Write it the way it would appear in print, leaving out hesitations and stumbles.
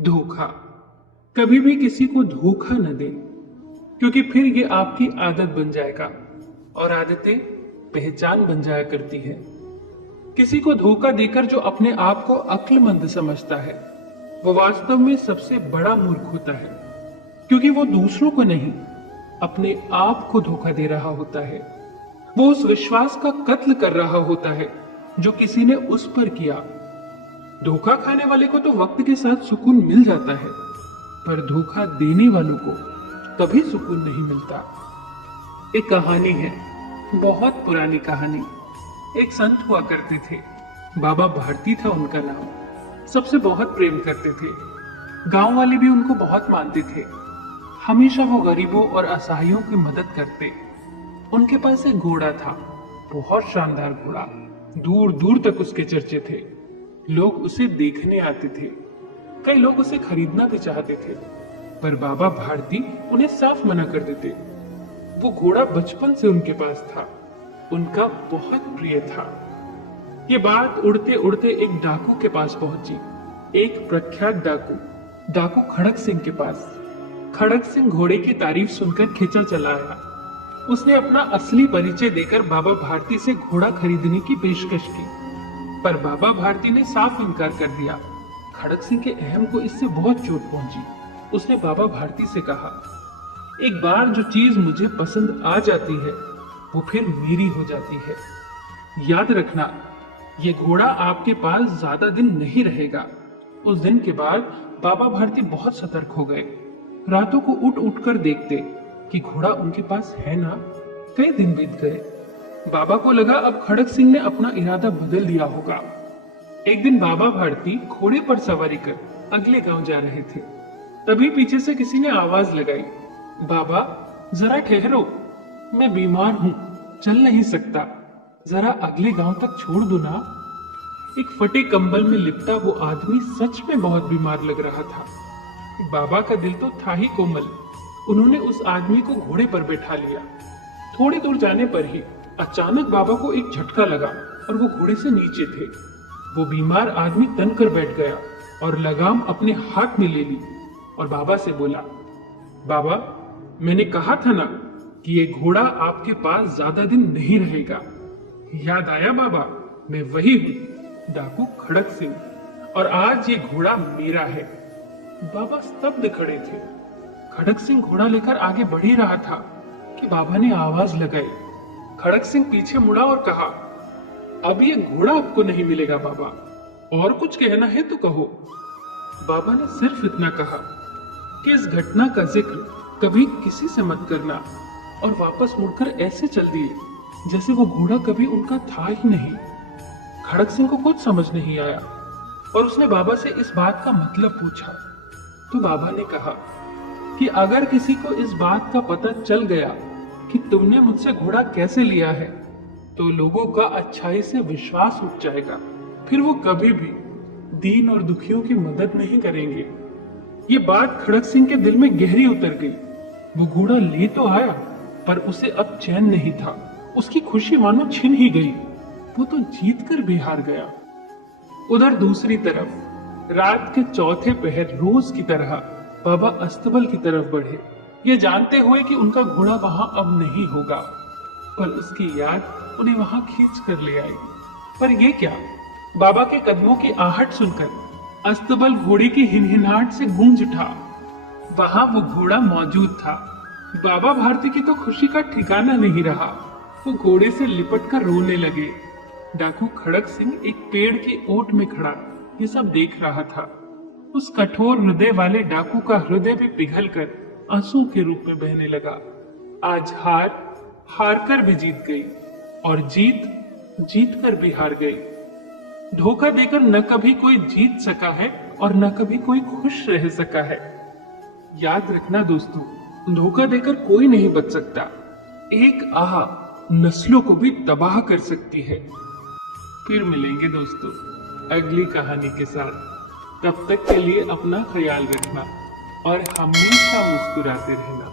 धोखा। कभी भी किसी को धोखा न दें, क्योंकि फिर ये आपकी आदत बन जाएगा और आदतें पहचान बन जाया करती है। किसी को धोखा देकर जो अपने आप को अक्लमंद समझता है, वो वास्तव में सबसे बड़ा मूर्ख होता है, क्योंकि वो दूसरों को नहीं, अपने आप को धोखा दे रहा होता है। वो उस विश्वास का कत्ल कर रहा होता है जो किसी ने उस पर किया। धोखा खाने वाले को तो वक्त के साथ सुकून मिल जाता है, पर धोखा देने वालों को कभी सुकून नहीं मिलता। एक कहानी है, बहुत पुरानी कहानी। एक संत हुआ करते थे, बाबा भारती था उनका नाम। सबसे बहुत प्रेम करते थे, गांव वाले भी उनको बहुत मानते थे। हमेशा वो गरीबों और असहायों की मदद करते। उनके पास एक घोड़ा था, बहुत शानदार घोड़ा। दूर दूर तक उसके चर्चे थे। लोग उसे देखने आते थे, कई लोग उसे खरीदना भी चाहते थे, पर बाबा भारती उन्हें साफ मना कर देते। वो घोड़ा बचपन से उनके पास था, उनका बहुत प्रिय था। ये बात उड़ते उड़ते एक डाकू के पास पहुंची, एक प्रख्यात डाकू खड़क सिंह के पास। खड़क सिंह घोड़े की तारीफ सुनकर खिंचा चला आया। उसने अपना असली परिचय देकर बाबा भारती से घोड़ा खरीदने की पेशकश की, पर बाबा भारती ने साफ इनकार कर दिया। खड़क सिंह के अहम को इससे बहुत चोट पहुंची। उसने बाबा भारती से कहा, एक बार जो चीज मुझे पसंद आ जाती है, वो फिर मेरी हो जाती है। याद रखना, ये घोड़ा आपके पास ज्यादा दिन नहीं रहेगा। उस दिन के बाद बाबा भारती बहुत सतर्क हो गए। रातों को उठ उठ कर देखते कि घोड़ा उनके पास है ना। कई दिन बीत गए। बाबा को लगा अब खड़क सिंह ने अपना इरादा बदल दिया होगा। एक दिन बाबा भारती घोड़े पर सवारी कर अगले गांव जा रहे थे। तभी पीछे से किसी ने आवाज लगाई, बाबा जरा ठहरो, मैं बीमार हूं, चल नहीं सकता, जरा अगले गांव तक छोड़ दो ना। एक फटे कंबल में लिपटा वो आदमी सच में बहुत बीमार लग रहा था। बाबा का दिल तो था ही कोमल। उन्होंने उस आदमी को घोड़े पर बैठा लिया। थोड़ी दूर जाने पर ही अचानक बाबा को एक झटका लगा और वो घोड़े से नीचे थे। वो बीमार आदमी तन कर बैठ गया और लगाम अपने हाथ में ले ली और बाबा से बोला, बाबा मैंने कहा था ना कि ये घोड़ा आपके पास ज्यादा दिन नहीं रहेगा। याद आया बाबा, मैं वही हूं, डाकू खड़क सिंह, और आज ये घोड़ा मेरा है। बाबा स्तब्ध खड़े थे। खड़क सिंह घोड़ा लेकर आगे बढ़ ही रहा था कि बाबा ने आवाज लगाई। खड़क सिंह पीछे मुड़ा और कहा, अब ये घोड़ा आपको नहीं मिलेगा बाबा, और कुछ कहना है तो कहो। बाबा ने सिर्फ इतना कहा कि इस घटना का जिक्र कभी किसी से मत करना, और वापस मुड़कर ऐसे चल दिए जैसे वो घोड़ा कभी उनका था ही नहीं। खड़क सिंह को कुछ समझ नहीं आया और उसने बाबा से इस बात का मतलब पूछा। तो बाबा ने कहा कि अगर किसी को इस बात का पता चल गया कि तुमने मुझसे घोड़ा कैसे लिया है, तो लोगों का अच्छाई से विश्वास उठ जाएगा। फिर वो कभी भी दीन और दुखियों की मदद नहीं करेंगे। ये बात खड़क सिंह के दिल में गहरी उतर गई। वो घोड़ा ले तो आया, पर उसे अब चैन नहीं था। उसकी खुशी मानो छिन ही गई। वो तो जीत कर भी हार गया। उधर दूसरी तरफ रात के चौथे पहर रोज की तरह बाबा अस्तबल की तरफ बढ़े, ये जानते हुए कि उनका घोड़ा वहां अब नहीं होगा, पर उसकी याद उन्हें वहां खींच कर ले आई। पर ये क्या, बाबा के कदमों की आहट सुनकर अस्तबल घोड़े की हिनहिनाहट से गूंज उठा। वहां वो घोड़ा मौजूद था। बाबा भारती की तो खुशी का ठिकाना नहीं रहा। वो घोड़े से लिपट कर रोने लगे। डाकू खड़क सिंह एक पेड़ की ओट में खड़ा ये सब देख रहा था। उस कठोर हृदय वाले डाकू का हृदय भी पिघलकर आंसू के रूप में बहने लगा। आज हार कर भी जीत गई, और जीत कर भी हार गई। धोखा देकर न कभी कोई जीत सका है और न कभी कोई खुश रह सका है। याद रखना दोस्तों, धोखा देकर कोई नहीं बच सकता। एक आह नस्लों को भी तबाह कर सकती है। फिर मिलेंगे दोस्तों अगली कहानी के साथ। तब तक के लिए अपना ख्याल रखना और हमेशा मुस्कुराते रहना।